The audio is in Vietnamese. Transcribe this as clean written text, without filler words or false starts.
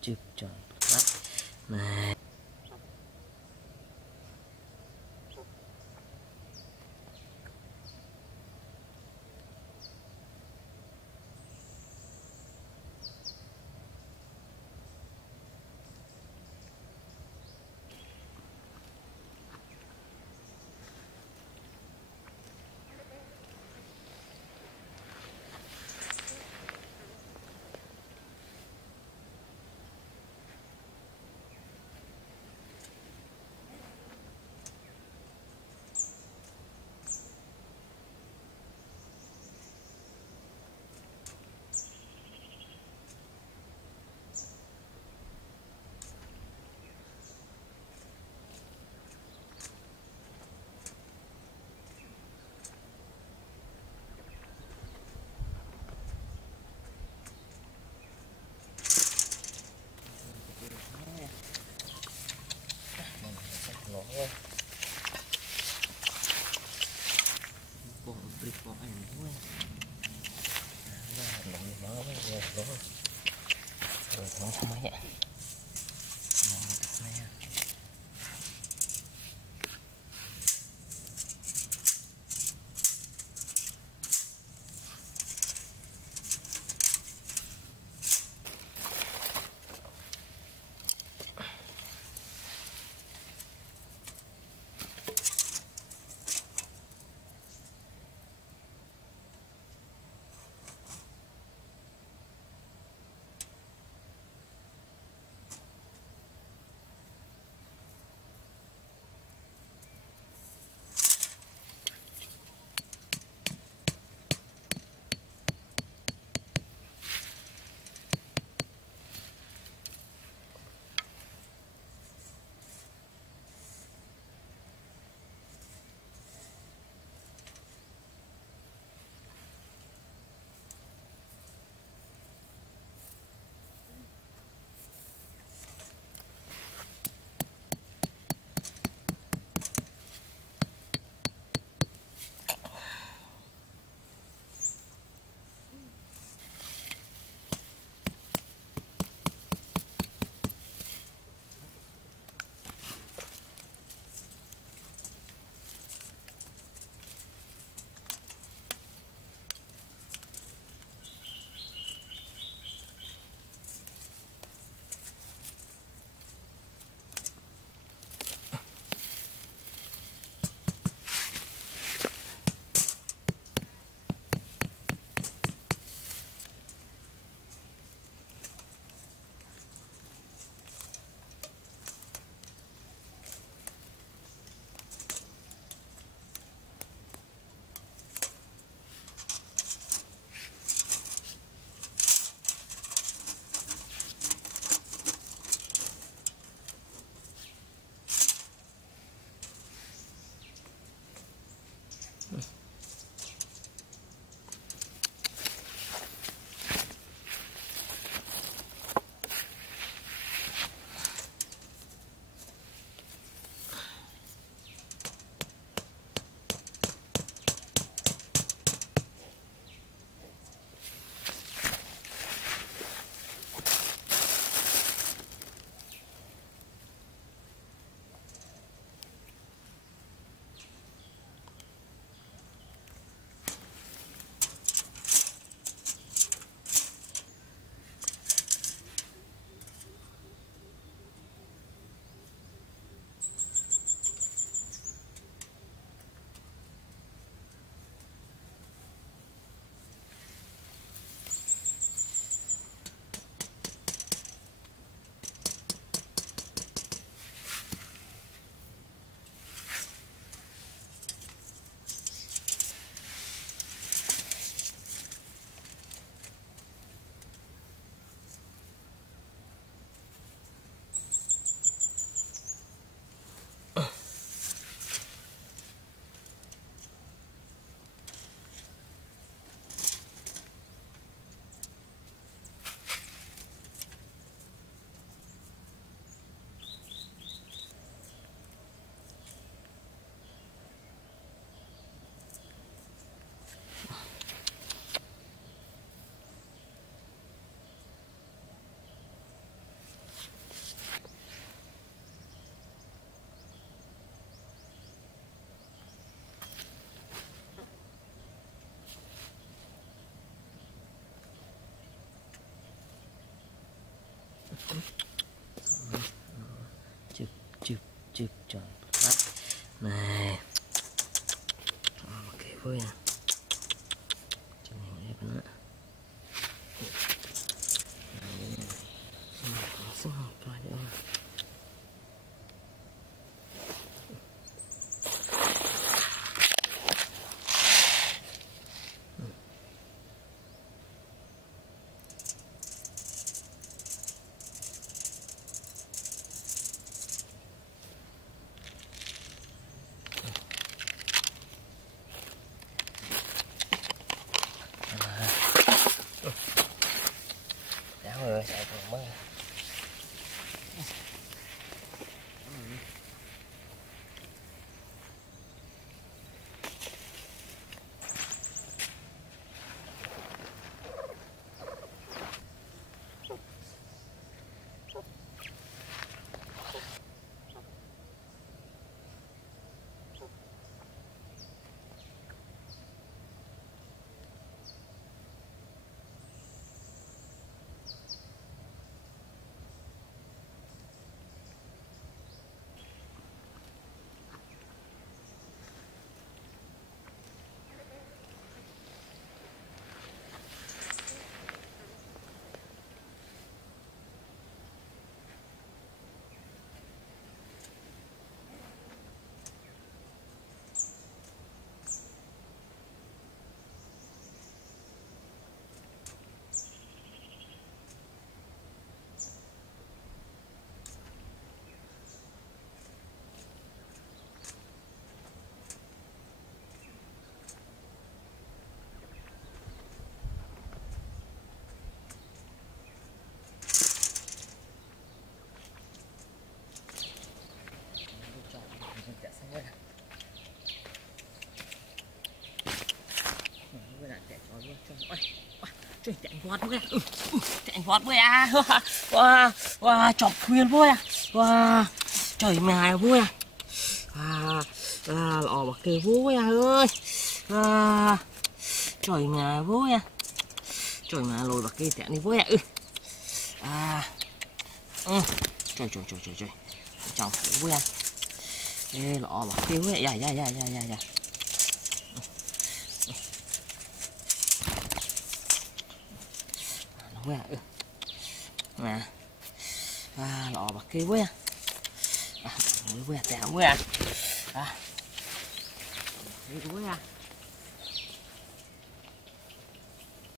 chụp tròn mắt này. chụp chụp chụp tròn mắt này. Ok vui à, chân này đẹp nữa. Xong rồi nữa. Rồi chạy còn mất. Chạy vót với chạy vót với à. Wow, wow, chọc khuyên vui à. Wow, trời mày vui à. Lọ bạc kê vui à ơi. Trời mày vui à. Trời mày lồi bạc kê tẹn đi vui à. Trời chọc vui à. Ê, lọ bạc kê vui à. Dạ. Nè lọ bạc kê quá vui à tẹo quá à